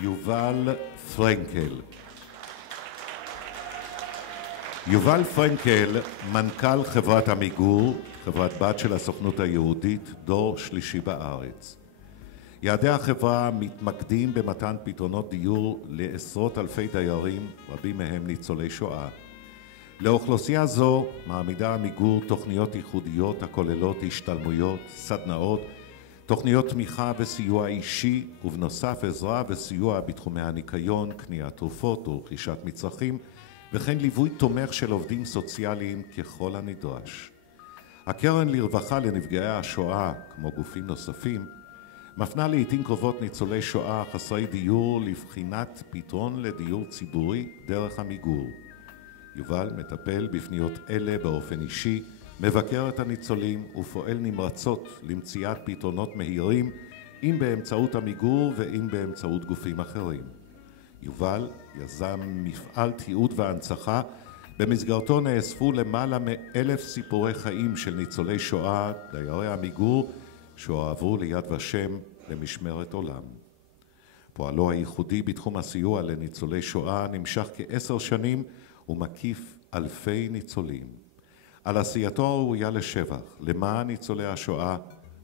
יובל פרנקל. יובל פרנקל, מנכ"ל חברת עמיגור, חברת בת של הסוכנות היהודית, דור שלישי בארץ. יעדי החברה מתמקדים במתן פתרונות דיור לעשרות אלפי דיירים, רבים מהם ניצולי שואה. לאוכלוסייה זו מעמידה עמיגור תוכניות ייחודיות הכוללות השתלמויות, סדנאות, תוכניות תמיכה וסיוע אישי, ובנוסף עזרה וסיוע בתחומי הניקיון, קניית תרופות ורכישת מצרכים, וכן ליווי תומך של עובדים סוציאליים ככל הנדרש. הקרן לרווחה לנפגעי השואה, כמו גופים נוספים, מפנה לעתים קרובות ניצולי שואה חסרי דיור לבחינת פתרון לדיור ציבורי דרך עמיגור. יובל מטפל בפניות אלה באופן אישי, מבקר את הניצולים ופועל נמרצות למציאת פתרונות מהירים, אם באמצעות עמיגור ואם באמצעות גופים אחרים. יובל יזם מפעל תיעוד והנצחה, במסגרתו נאספו למעלה מ1,000 סיפורי חיים של ניצולי שואה, דיירי עמיגור, שהועברו ליד ושם למשמרת עולם. פועלו הייחודי בתחום הסיוע לניצולי שואה נמשך כ10 שנים ומקיף אלפי ניצולים. על עשייתו הראויה לשבח למען ניצולי השואה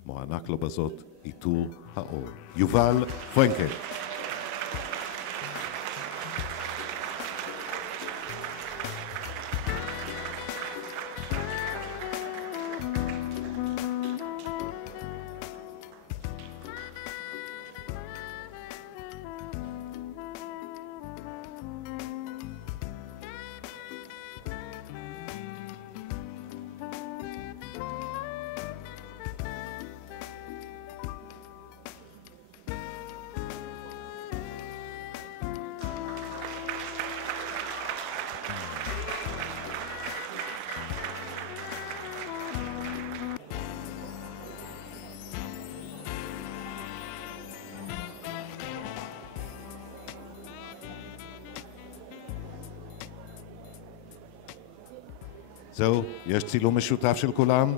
מוענק לו בזאת עיטור האור. יובל פרנקל. זהו, יש צילום משותף של כולם.